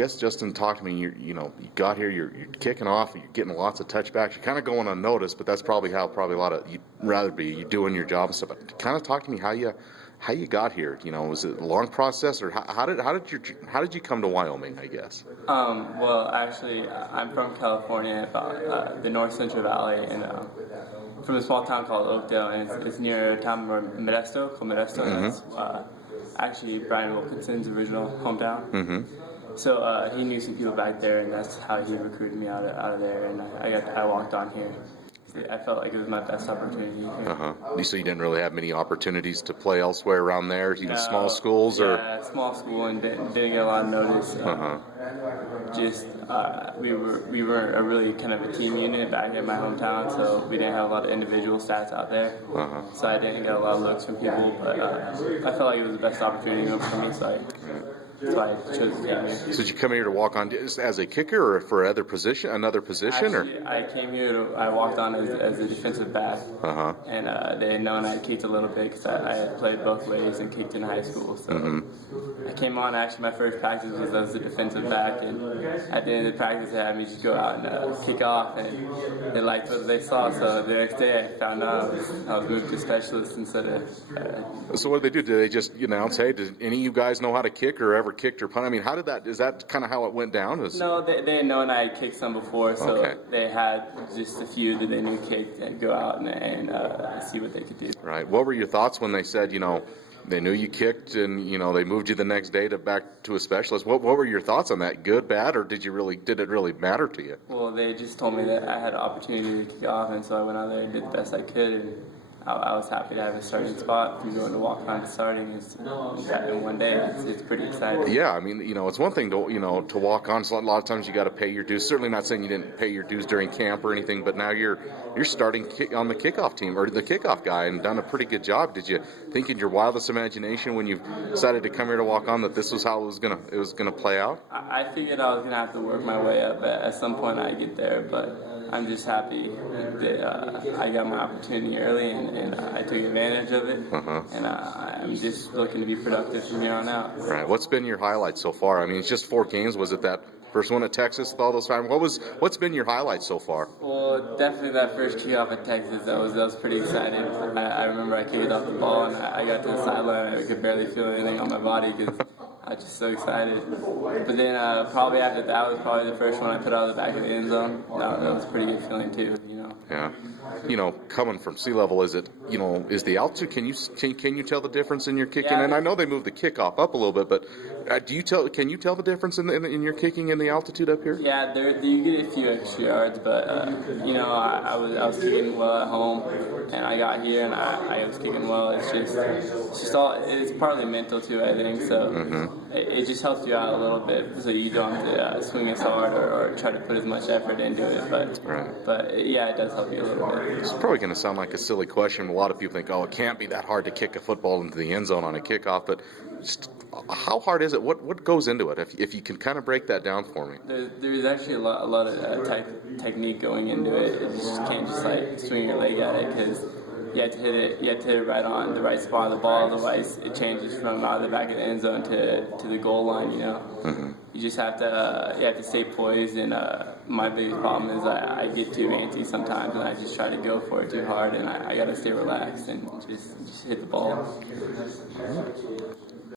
guess Justin, talk to me. You got here. You're kicking off. You're getting lots of touchbacks. You're kind of going unnoticed, but that's probably how a lot of you'd rather be you doing your job and stuff. But kind of talk to me how you got here. Was it a long process, or how did you come to Wyoming? I guess. Well, actually, I'm from California, about the North Central Valley, and from a small town called Oakdale, and it's near a town called Modesto. Mm-hmm. That's actually Brian Wilkinson's original hometown. Mm-hmm. So he knew some people back there, and that's how he recruited me out of there, and I walked on here. I felt like it was my best opportunity here. So you didn't really have many opportunities to play elsewhere around there, even small schools, or? Yeah, small school, and didn't get a lot of notice. We were a really kind of a team unit back in my hometown, so we didn't have a lot of individual stats out there. So I didn't get a lot of looks from people, but I felt like it was the best opportunity for me, so that's why I chose to come here. So did you come here to walk on as a kicker, or for another position, Actually, or? I came here I walked on as a defensive back, and they had known I kicked a little bit because I had played both ways and kicked in high school. So I came on. Actually, my first practice was as a defensive back, and at the end of the practice, they had me just go out and kick off, and they liked what they saw. So the next day, I found out I was moved to specialist instead of. So what did they do? Did they just announce, hey, did any of you guys know how to kick or ever kicked or punt? I mean, how did that? Is that kind of how it went down? No, they had known I had kicked some before, so they had just a few that they knew kicked and go out and see what they could do. Right. What were your thoughts when they said, they knew you kicked and they moved you the next day back to a specialist? What were your thoughts on that? Good, bad, or did it really matter to you? Well, they just told me that I had an opportunity to kick off, and so I went out there and did the best I could, and I was happy to have a starting spot. From going to walk on to starting in one day, it's pretty exciting. Yeah, I mean, it's one thing to walk on. So a lot of times you got to pay your dues. Certainly not saying you didn't pay your dues during camp or anything, but now you're starting on the kickoff team or the kickoff guy and done a pretty good job. Did you think in your wildest imagination when you decided to come here to walk on that this was how it was gonna play out? I figured I was gonna have to work my way up. At some point, I get there, but I'm just happy that I got my opportunity early and I took advantage of it. And I'm just looking to be productive from here on out. Right. What's been your highlight so far? I mean, it's just 4 games. Was it that first one at Texas with all those fans? What's been your highlight so far? Well, definitely that first kickoff at Texas. That was pretty exciting. I remember I kicked off the ball and I got to the sideline and I could barely feel anything on my body because I was just so excited. But then probably after that was probably the first one I put out of the back of the end zone. That was a pretty good feeling too. Yeah. Coming from sea level, is the altitude? Can you tell the difference in your kicking? Yeah. And I know they moved the kickoff up a little bit, but can you tell the difference in your kicking in the altitude up here? Yeah, you get a few extra yards, but I was kicking well at home, and I got here and I was kicking well. It's partly mental too, I think. So it just helps you out a little bit, so you don't have to swing as hard or try to put as much effort into it. But yeah, it does help you a little bit. It's probably going to sound like a silly question. A lot of people think, it can't be that hard to kick a football into the end zone on a kickoff, but just how hard is it? What goes into it? If you can kind of break that down for me. There's actually a lot of technique going into it. You just can't just swing your leg at it because you have to hit it. You have to hit it right on the right spot of the ball. Otherwise, it changes from out of the back of the end zone to the goal line. You just have to stay poised. And my biggest problem is I get too antsy sometimes, and I just try to go for it too hard. And I got to stay relaxed and just hit the ball.